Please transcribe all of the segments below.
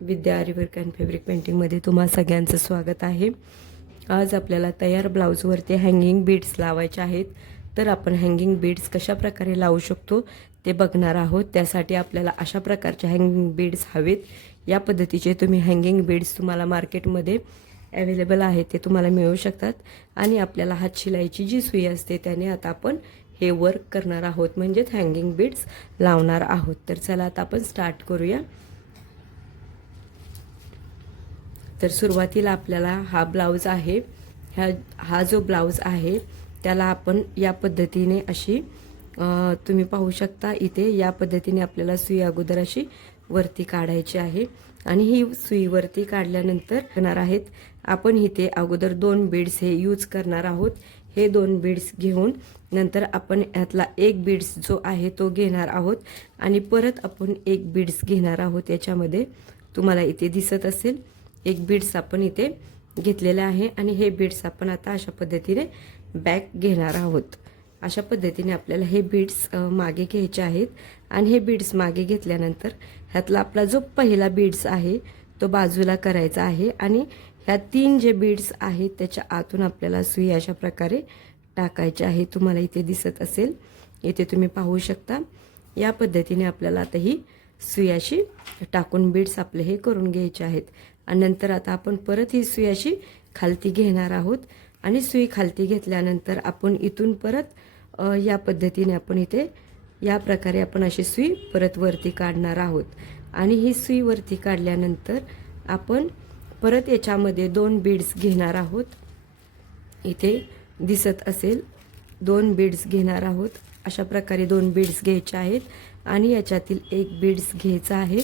Vidya aari work and fabric पेंटिंगमध्ये तुम्हा सगळ्यांचं स्वागत आहे। आज आपल्याला तयार ब्लाऊजवरती हँगिंग बीड्स लावायचे आहेत। तर आपण हँगिंग बीड्स कशा प्रकारे लावू शकतो ते बघणार आहोत। त्यासाठी आपल्याला अशा प्रकारचे हँगिंग बीड्स हवेत। या पद्धतीचे तुम्ही हँगिंग बीड्स तुम्हाला मार्केटमध्ये अवेलेबल आहेत ते तुम्हाला मिळू शकतात। आणि आपल्याला हात शिलाईची जी सुई असते त्याने आता आपण हे वर्क करणार आहोत, म्हणजे हँगिंग बीड्स लावणार आहोत। तर चला आता आपण स्टार्ट करूया। तर सुरुवातीला आपल्याला हा ब्लाउज आहे, हा जो ब्लाउज आहे त्याला आपण या पद्धतीने अशी तुम्ही पाहू शकता इथे या पद्धतीने आपल्याला सुई अगोदर अशी वरती काढायची आहे। आणि ही सुई वरती काढल्यानंतर करणार आहेत आपण इथे अगोदर 2 बीड्स हे यूज करणार आहोत। हे 2 बीड्स घेऊन नंतर आपण यातला एक बीड्स जो आहे तो घेणार आहोत आणि परत आपण एक बीड्स घेणार आहोत। याच्यामध्ये तुम्हाला इथे दिसत असेल एक बीड्स आपण इथे घेतलेले आहे आणि हे बीड्स आपण आता अशा पद्धतीने बॅक घेणार आहोत। अशा पद्धतीने आपल्याला हे बीड्स मागे घ्यायचे आहेत आणि हे बीड्स मागे घेतल्यानंतर ह्यातला आपला जो पहिला बीड्स आहे तो बाजूला करायचा आहे आणि ह्या 3 जे बीड्स आहेत त्याच्या आतून आपल्याला सुई अशा प्रकारे टाकायची आहे। तुम्हाला इथे दिसत असेल, इथे तुम्ही पाहू शकता या पद्धतीने आपल्याला आता ही सुई अशी टाकून बीड्स आपले हे करून घ्यायचे आहेत। आणि नंतर आता आपण परत ही सुई अशी खालती घेणार आहोत आणि सुई खालती घेतल्यानंतर आपण इथून परत या पद्धतीने आपण इथे या प्रकारे आपण अशी सुई परत वरती काढणार आहोत। आणि ही सुई वरती काढल्यानंतर आपण परत याच्यामध्ये 2 बीड्स घेणार आहोत। इथे दिसत असेल 2 बीड्स घेणार आहोत। अशा प्रकारे 2 बीड्स घ्यायचे आहेत आणि याच्यातील एक बीड्स घ्यायचा आहे,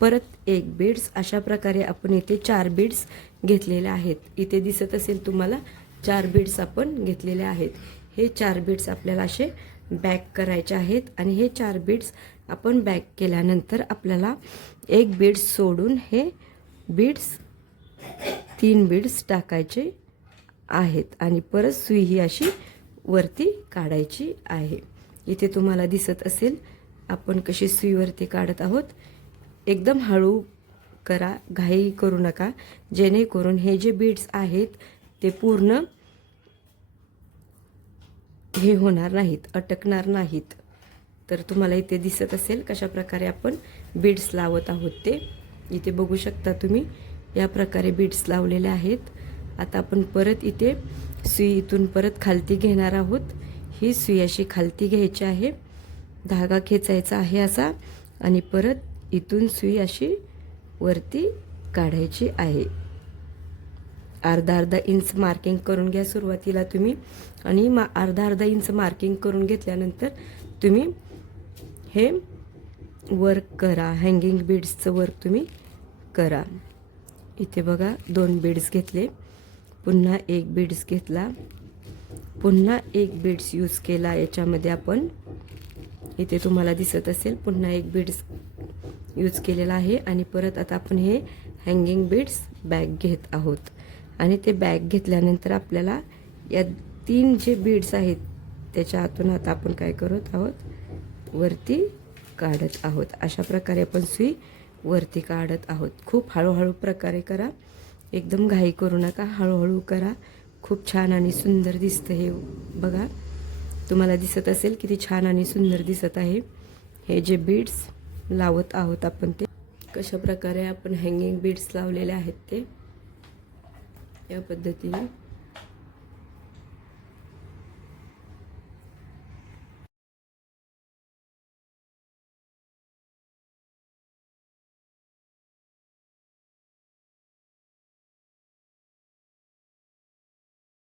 परत एक बीड्स। अशा प्रकारे आपण इथे 4 बीड्स घेतलेले आहेत। इथे दिसत असेल तुम्हाला 4 बीड्स आपण घेतलेले आहेत। हे 4 बीड्स आपल्याला असे बॅक करायचे आहेत आणि हे 4 बीड्स आपण बॅक केल्यानंतर आपल्याला एक बीड्स सोडून हे बीड्स 3 बीड्स टाकायचे आहेत आणि परत सुई ही अशी वरती काढायची आहे। इथे तुम्हाला दिसत असेल आपण कशी सुई वरती काढत आहोत। एकदम हळू करा, घाई करू नका, जेणेकरून हे जे बीड्स आहेत ते पूर्ण हे होणार नाहीत, अटकणार नाहीत। तर तुम्हाला इथे दिसत असेल कशा प्रकारे आपण बीड्स लावत आहोत ते इथे बघू शकता तुम्ही। या प्रकारे बीड्स लावलेले आहेत। आता आपण परत इथे सुई इथून परत खालती घेणार आहोत। ही सुई अशी खालती घ्यायची आहे, धागा खेचायचा आहे असा आणि परत इथून सुई अशी वरती काढायची आहे। अर्धा इंच मार्किंग करून घ्या सुरुवातीला तुम्ही आणि अर्धा इंच मार्किंग करून घेतल्यानंतर तुम्ही हे वर्क करा, हँगिंग बीड्सचं वर्क तुम्ही करा। इथे बघा 2 बीड्स घेतले, पुन्हा एक बीड्स घेतला, पुन्हा एक बीड्स यूज केला याच्यामध्ये आपण। इथे तुम्हाला दिसत असेल पुन्हा एक बीड्स यूज केलेला आहे आणि परत आता आपण हे हँगिंग बीड्स बॅक घेत आहोत। आणि ते बॅक घेतल्यानंतर आपल्याला या 3 जे बीड्स आहेत त्याच्या आतून आता आपण काय करत आहोत, वरती काढत आहोत। अशा प्रकारे आपण सुई वरती काढत आहोत। खूप हळूहळू प्रकारे करा, एकदम घाई करू नका, हळूहळू करा। खूप छान आणि सुंदर दिसतं हे बघा, तुम्हाला दिसत असेल किती छान आणि सुंदर दिसत आहे। हे जे बीड्स लावत आहोत आपण ते कशा प्रकारे आपण हँगिंग बीड्स लावलेले आहेत ते या पद्धतीने